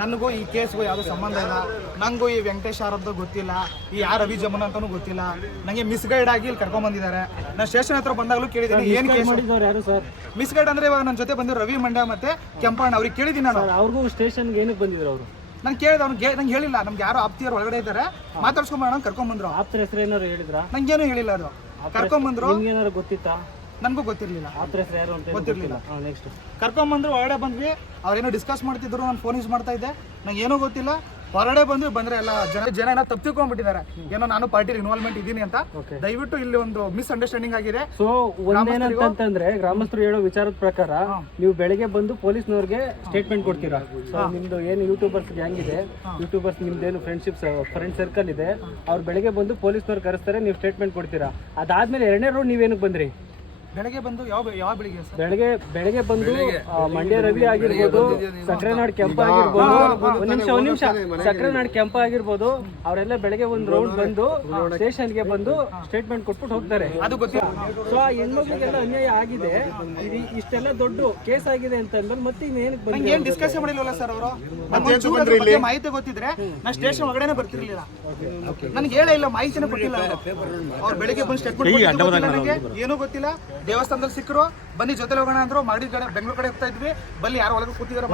ನನಗೂ ಈ ಕೇಸ್ಗೂ ಯಾವುದೋ ಸಂಬಂಧ ಇಲ್ಲ. ನನಗೂ ಈ ವೆಂಕಟೇಶ್ ಯಾರದ್ದು ಗೊತ್ತಿಲ್ಲ. ಈ ಯಾರು ರವಿ ಜಮನ್ ಅಂತಾನೂ ಗೊತ್ತಿಲ್ಲ. ನನಗೆ ಮಿಸ್ಗೈಡ್ ಆಗಿ ಇಲ್ಲಿ ಕರ್ಕೊಂಡ್ ಬಂದಿದ್ದಾರೆ. ನಾನು ಸ್ಟೇಷನ್ ಹತ್ರ ಬಂದಾಗಲೂ ಕೇಳಿದ್ದೀನಿ. ಏನು ಕೇಸ್ ಯಾರು ಸರ್ ಮಿಸ್ಗೈಡ್ ಅಂದ್ರೆ ಇವಾಗ ನನ್ನ ಜೊತೆ ಬಂದಿರೋ ರವಿ ಮಂಡ್ಯ ಮತ್ತೆ ಕೆಂಪಣ್ಣ ಅವ್ರಿಗೆ ಕೇಳಿದ್ದೀನಿ ನಾನು. ಅವ್ರಿಗೂ ಸ್ಟೇಷನ್ಗೆ ಏನಕ್ಕೆ ಬಂದಿದ್ರು ಅವರು? ನಾನು ಕೇಳಿದೆ ಅವ್ನಿಗೆ ನಂಗೆ ಹೇಳಿಲ್ಲ. ನಮ್ಗೆ ಯಾರು ಆಪ್ತಿಯರು ಒಳಗಡೆ ಇದ್ದಾರೆ. ಮಾತಾಡ್ಸ್ಕೊಂಬರೋಣ ಕರ್ಕೊಂಡ್ಬಂದ್ರು ಆಪ್ತರ ಹೆಸರು ಏನಾದ್ರು ಹೇಳಿದ್ರಾ? ನಂಗೇನು ಹೇಳಿಲ್ಲ ಅದು. ಕರ್ಕೊಂಡ್ ಬಂದ್ರು. ನಿಮ್ಗೆ ಏನಾರು ಗೊತ್ತಿತ್ತಾ? ನನಗೂ ಗೊತ್ತಿರಲಿಲ್ಲ. ಗೊತ್ತಿರಲಿಲ್ಲ. ನೆಕ್ಸ್ಟ್ ಕರ್ಕೊಂಬಂದ್ರು ಹೊರಗಡೆ ಬಂದ್ವಿ. ಅವ್ರೇನೋ ಡಿಸ್ಕಸ್ ಮಾಡ್ತಿದ್ರು ನಾನು ಫೋನ್ ಯೂಸ್ ಮಾಡ್ತಾ ಇದ್ದೆ. ನಂಗೆ ಏನೂ ಗೊತ್ತಿಲ್ಲ. ಹೊರಗಡೆ ಬಂದ್ವಿ ಬಂದ್ರೆ ಎಲ್ಲ ಜನ ಜನ ಏನೋ ತಪ್ಪಿಕೊಂಡ್ಬಿಟ್ಟಿದ್ದಾರೆ. ಏನೋ ನಾನು ಪಾರ್ಟಿ ಇನ್ವಾಲ್ವ್ಮೆಂಟ್ ಇದ್ದೀನಿ ಅಂತ. ದಯವಿಟ್ಟು ಇಲ್ಲಿ ಒಂದು ಮಿಸ್ ಅಂಡರ್ಸ್ಟ್ಯಾಂಡಿಂಗ್ ಆಗಿದೆ. ಸೊ ಒಂದೇನಂತಂದ್ರೆ ಗ್ರಾಮಸ್ಥರು ಹೇಳೋ ವಿಚಾರದ ಪ್ರಕಾರ ನೀವು ಬೆಳಗ್ಗೆ ಬಂದು ಪೊಲೀಸ್ನವ್ರಿಗೆ ಸ್ಟೇಟ್ಮೆಂಟ್ ಕೊಡ್ತೀರಾ? ಸೊ ನಿಮ್ದು ಏನು ಯೂಟ್ಯೂಬರ್ಸ್ ಗ್ಯಾಂಗ್ ಇದೆ ಯೂಟ್ಯೂಬರ್ಸ್ ನಿಮ್ದೇನು ಫ್ರೆಂಡ್ಶಿಪ್ಸ್ ಫ್ರೆಂಡ್ ಸರ್ಕಲ್ ಇದೆ ಅವ್ರು ಬೆಳಗ್ಗೆ ಬಂದು ಪೊಲೀಸ್ನವ್ರು ಕರೆಸ್ತಾರೆ ನೀವು ಸ್ಟೇಟ್ಮೆಂಟ್ ಕೊಡ್ತೀರಾ? ಅದಾದ್ಮೇಲೆ ಎರಡನೇ ರೋಡ್ ನೀವೇನಕ್ಕೆ ಬಂದ್ರಿ? ಬೆಳಗ್ಗೆ ಬಂದು ಯಾವ ಯಾವ ಬೆಳಿಗ್ಗೆ ಸರ್? ಬೆಳಗ್ಗೆ ಬೆಳಗ್ಗೆ ಬಂದು ಆ, ಮಂಡ್ಯ ರವಿ ಆಗಿರ್ಬೋದು ಸಕ್ರೆನಾಡ್ ಕೆಂಪ ಆಗಿರ್ಬೋದು ಒಂದ್ ನಿಮಿಷ ಒಂದ್ ನಿಮಿಷ. ಸಕ್ರೆನಾಡ್ ಕೆಂಪ ಆಗಿರ್ಬೋದು ಅವರೆಲ್ಲ ಬೆಳಗ್ಗೆ ಒಂದ್ ರೌಂಡ್ ಬಂದು ಸ್ಟೇಷನ್ಗೆ ಬಂದು ಸ್ಟೇಟ್ಮೆಂಟ್ ಕೊಟ್ಬಿಟ್ಟು ಹೋಗ್ತಾರೆ. ಅದು ಗೊತ್ತಿಲ್ಲ. ಸೊ ಆ ಹೆಣ್ಮಕ್ಳಿಗೆಲ್ಲ ಅನ್ಯಾಯ ಆಗಿದೆ. ಇದು ಇಷ್ಟೆಲ್ಲ ದೊಡ್ಡ ಕೇಸ್ ಆಗಿದೆ ಅಂತ ಅಂದ್ರೆ ಮತ್ತೆ ಇನ್ನೇನಕ್ಕೆ ನಂಗೆ ಏನ್ ಡಿಸ್ಕಸ್ ಮಾಡಿಲ್ವಲ್ಲ ಸರ್ ಅವರು? ಬಗ್ಗೆ ಮಾಹಿತಿ ಗೊತ್ತಿದ್ರೆ ನಾ ಸ್ಟೇಷನ್ ಒಳಗಡೆ ಬರ್ತಿರ್ಲಿಲ್ಲ. ನನ್ಗೆ ಹೇಳೇ ಇಲ್ಲ ಮಾಹಿತಿನೇ ಕೊಟ್ಟಿಲ್ಲ ಅವ್ರು. ಬೆಳಿಗ್ಗೆ ಬಂದು ಸ್ಟೇಟ್ಮೆಂಟ್ ನನಗೆ ಏನೂ ಗೊತ್ತಿಲ್ಲ. ದೇವಸ್ಥಾನದಲ್ಲಿ ಸಿಕ್ಕರು ಬನ್ನಿ ಜೊತೆ ಹೋಗೋಣ ಅಂದ್ರು ಮಾಡಿ ಕಡೆ ಬೆಂಗಳೂರು ಕಡೆ ಹೋಗ್ತಾ ಇದ್ವಿ ಬಲ್ಲಿ ಯಾರು ಒಳಗೆ ಕೂತಿದಾರೆ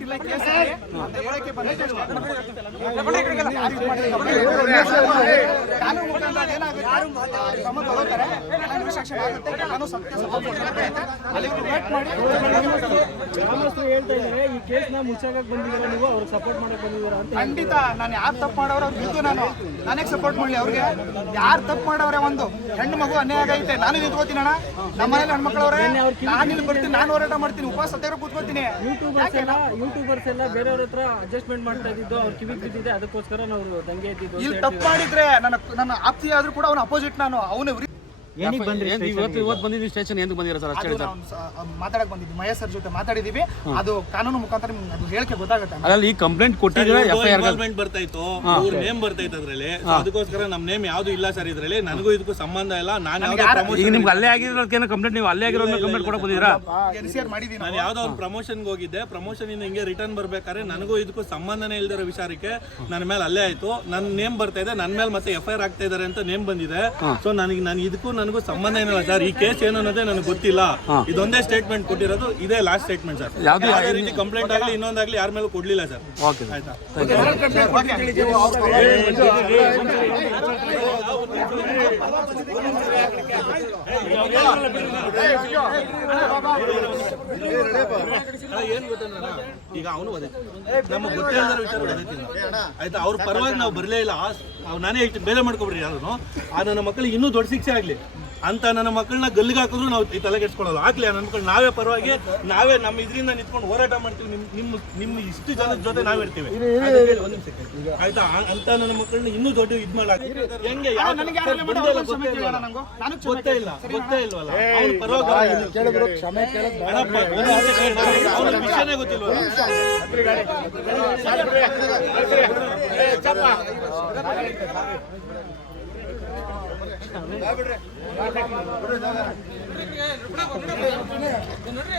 ಇಲ್ಲ ಕೇಸ್ ಆಗುತ್ತೆ ಸತ್ಯ. ಅಲ್ಲಿವರೆಗೂ ಮಾಡಿ ಗ್ರಾಮಸ್ಥರು ಹೇಳ್ತಾ ಇದ್ದಾರೆ ಈ ಕೇಸ್ನ ಬಂದಿದ್ದೀರಾ ನೀವು? ಅವ್ರಿಗೆ ಸಪೋರ್ಟ್ ಮಾಡಕ್ಕೆ ಬಂದಿದ್ದೀರಾ ಅಂತ ಖಂಡಿತ ನಾನು ಯಾರು ತಪ್ಪು ಮಾಡೋರು ಅವ್ರು ಬಿದ್ದು ನಾನು. ನನಗೆ ಸಪೋರ್ಟ್ ಮಾಡಲಿ ಅವ್ರಿಗೆ. ಯಾರು ತಪ್ಪು ಮಾಡೋರೆ ಒಂದು. ಹೆಣ್ಣು ಮಗು ಅನ್ಯಾಯ ಆಗೈತೆ. ನಾನು ನಿಂತ್ಕೋತೀನಿ ಅಣ್ಣ. ನಮ್ಮ ಮನೇಲಿ ಹೆಣ್ಮಕ್ಳವ್ರೆ ನಾನು ಇಲ್ಲಿ ಬರ್ತೀನಿ ನಾನು ಹೋರಾಟ ಮಾಡ್ತೀನಿ ಉಪವಾಸ ಸತ್ಯಾಗ್ರಹ ಕೂತ್ಕೋತೀನಿ. ಯೂಟ್ಯೂಬರ್ಸ್ ಎಲ್ಲ ಯೂಟ್ಯೂಬರ್ಸ್ ಎಲ್ಲ ಬೇರೆಯವ್ರ ಹತ್ರ ಅಡ್ಜಸ್ಟ್ಮೆಂಟ್ ಮಾಡ್ತಾ ಇದ್ದಿದ್ದು ಅವ್ರು ಕಿವಿ ಬಿದ್ದಿದೆ ಅದಕ್ಕೋಸ್ಕರ ನಾವು ದಂಗೆ ಇದ್ದಿದ್ದು ಇಲ್ಲಿ ತಪ್ಪು ಮಾಡಿದ್ರೆ ನನ್ನ ನನ್ನ ಆಪ್ತಿ ಆದ್ರೂ ಕೂಡ ಅವನ ಅಪೋಸಿಟ್ ನಾನು. ಅವನು ಏನಕ್ಕೆ ಬಂದ್ರಿ ಇವತ್ತು ಇವತ್ತು ಬಂದಿದ್ದೀವಿ ಸ್ಟೇಷನ್ ಎಂದು ಬಂದಿರ ಸರ್ ಅಷ್ಟೇ ಅದು ನಾವು ಸ- ಮಾತಾಡಕ್ ಬಂದಿದ್ವಿ ಮಹೇಶ್ ಸರ್ ಜೊತೆ ಮಾತಾಡಿದೀವಿ. ಅದು ಕಾನೂನು ಮುಖಾಂತರ ನಿಮ್ಗೆ ಅದು ಹೇಳಿಕೆ ಗೊತ್ತಾಗುತ್ತೆ ಅದ್ರಲ್ಲಿ ಈ ಕಂಪ್ಲೇಂಟ್ ಕೊಟ್ಟಿದ್ರೆ ಎಫ್ ಐ ಆರ್ ಇನ್ವಾಲ್ವ್ಮೆಂಟ್ ಬರ್ತಾ ಇತ್ತು. ಅವ್ರ ನೇಮ್ ಬರ್ತಾ ಇತ್ತು ಅದ್ರಲ್ಲಿ. So ಅದಕ್ಕೋಸ್ಕರ ನಮ್ ನೇಮ್ ಯಾವ್ದು ಇಲ್ಲ ಸರ್ ಇದ್ರಲ್ಲಿ. ನನಗೂ ಇದಕ್ಕೂ ಸಂಬಂಧ ಇಲ್ಲ. ನಾನು ಯಾವ್ದೋ ಈಗ ಪ್ರಮೋಷನ್ ನಿಮ್ಗೆ ಅಲ್ಲೇ ಆಗಿರೋದಕ್ಕೇನು ಕಂಪ್ಲೇಂಟ್ ನೀವು ಅಲ್ಲೇ ಆಗಿರೋ ಕಂಪ್ಲೇಂಟ್ ಕೊಡಕ್ಕೆ ಬಂದಿದ್ದೀರಾ? ಎನ್ ಸಿ ಮಾಡಿದೀನಿ ನಾನು ಯಾವ್ದೋ ಒಂದು ಪ್ರಮೋಷನ್ಗೆ ಹೋಗಿದ್ದೆ. ಪ್ರಮೋಷನ್ ಇಂದ ಹಿಂಗೆ ರಿಟರ್ನ್ ಬರ್ಬೇಕಾದ್ರೆ ನನಗೂ ಇದಕ್ಕೂ ಸಂಬಂಧನೇ ಇಲ್ದಿರೋ ವಿಚಾರಕ್ಕೆ ನನ್ನ ಮೇಲೆ ಅಲ್ಲೇ ಆಯ್ತು. ನನ್ನ ನೇಮ್ ಬರ್ತಾ ಇದೆ. ನನ್ನ ಮೇಲೆ ಮತ್ತೆ ಎಫ್ ಐ ಆರ್ ಆಗ್ತಾ ಇದಾರೆ ಅಂತ ನೇಮ್ ಬಂದಿದೆ. ಸೊ ನನಗೆ ನಾನು ಇದಕ್ಕೂ ನನಗೂ ಸಂಬಂಧ ಏನಿಲ್ಲ ಸರ್. ಈ ಕೇಸ್ ಏನು ಅನ್ನೋದೇ ನನಗೆ ಗೊತ್ತಿಲ್ಲ. ಇದೊಂದೇ ಸ್ಟೇಟ್ಮೆಂಟ್ ಕೊಟ್ಟಿರೋದು ಇದೇ ಲಾಸ್ಟ್ ಸ್ಟೇಟ್ಮೆಂಟ್ ಸರ್. ಯಾವ್ದು- ರೀತಿ ಕಂಪ್ಲೇಂಟ್ ಆಗಲಿ ಇನ್ನೊಂದಾಗ್ಲಿ ಯಾರ ಮೇಲೂ ಕೊಡ್ಲಿಲ್ಲ ಸರ್. ಓಕೆ ಆಯ್ತಾ? ಈಗ ಅವನು ನಮಗೆ ಗೊತ್ತೇ ಇಲ್ಲದ ವಿಚಾರ ಆಯ್ತಾ? ಅವ್ರ ಪರವಾಗಿ ನಾವು ಬರಲೇ ಇಲ್ಲ. ನಾನೇ ಹೇಳ್ತೀನಿ ಬೇರೆ ಮಾಡ್ಕೊಬಿಡ್ರಿ ಯಾರು ಆ ನನ್ನ ಮಕ್ಕಳಿಗೆ ಇನ್ನೂ ದೊಡ್ಡ ಶಿಕ್ಷೆ ಆಗ್ಲಿ. ಅಂತ ನನ್ನ ಮಕ್ಕಳನ್ನ ಗಲ್ಲಿಗೆ ಹಾಕಿದ್ರು ನಾವು ಈ ತಲೆ ಕೆಡ್ಸ್ಕೊಳಲ್ಲ ಆಗ್ಲಿ ನನ್ನ ಮಕ್ಕಳು ನಾವೇ ಪರವಾಗಿ ನಾವೇ ನಮ್ಮ ಇದರಿಂದ ನಿಂತ್ಕೊಂಡು ಹೋರಾಟ ಮಾಡ್ತೀವಿ. ನಿಮ್ ನಿಮ್ಮ ನಿಮ್ಮ ಇಷ್ಟು ಜನದ ಜೊತೆ ನಾವ್ ಇರ್ತೀವಿ. ಆಯ್ತಾ, ಅಂತ ನನ್ನ ಮಕ್ಕಳನ್ನ ಇನ್ನೂ ದೊಡ್ಡ ಇದ್ ಮಾಡ ಹೆಂಗೆ ಗೊತ್ತೇ ಇಲ್ಲ. ಗೊತ್ತೇ ಇಲ್ವಲ್ಲ. ಪರವಾಗಿ ವಿಷಯನೇ ಗೊತ್ತಿಲ್ವಲ್ಲ. ಬಿಡ್ರಿ